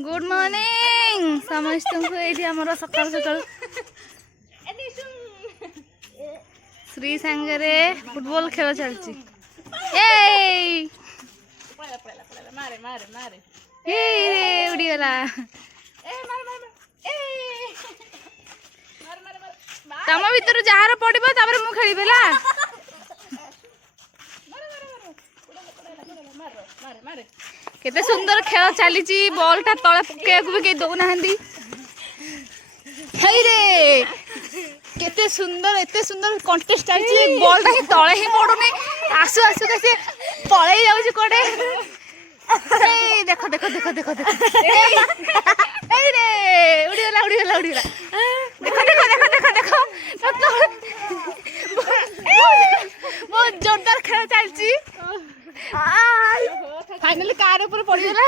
good morning समस्त को ये आमर सकाल सकाल श्री सांगरे फुटबॉल खेल चलती उड़ीगला तम भर जार पड़ो मु खेल केते सुंदर खेल चली बॉल टा तले पकेया भी कहीं दौना रे केते सुंदर एते सुंदर कंटेस्ट चलती बॉल टा तले ही पड़ुनी आसु आसु के से पळै जाउची कोडे देखो देखो देखो देखो देखो रे उड़ीगला उड़ीगला उड़ीगला देखो देखो देखो देखो देखो बहुत जोरदार खेल चलती फाइनली कार ऊपर पड़गला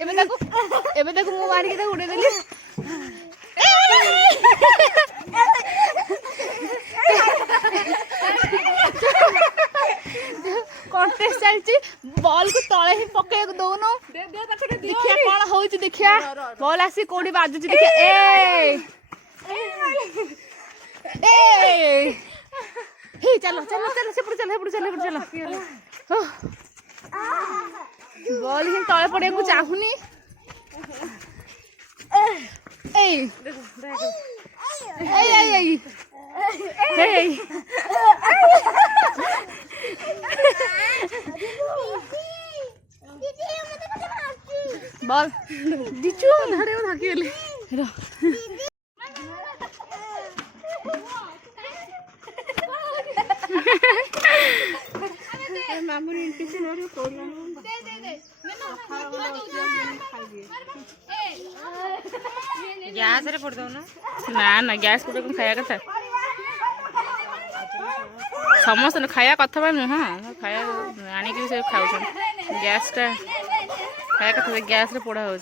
एबे ताको मु मारी के उड़े देली कंटेस्ट चलती बॉल को तले ही पके दौनु देखिया कौन होउची देखिया बॉल आसी कोडी बाजुची देखिया हे चलो चलो चलो सेपड़ चलो चलो चलो बॉल ही तले पड़े को चाहूनी बॉल दिचू धरे धाकी गेले मामूरी टिफिन और कोला दे गैस रे पड़ दो ना ना गैस को खाया कथा समस्त खाया कथा नुह खाया आनिक खाऊ गैस टा खाया कथा गैस रे पोड़ा हो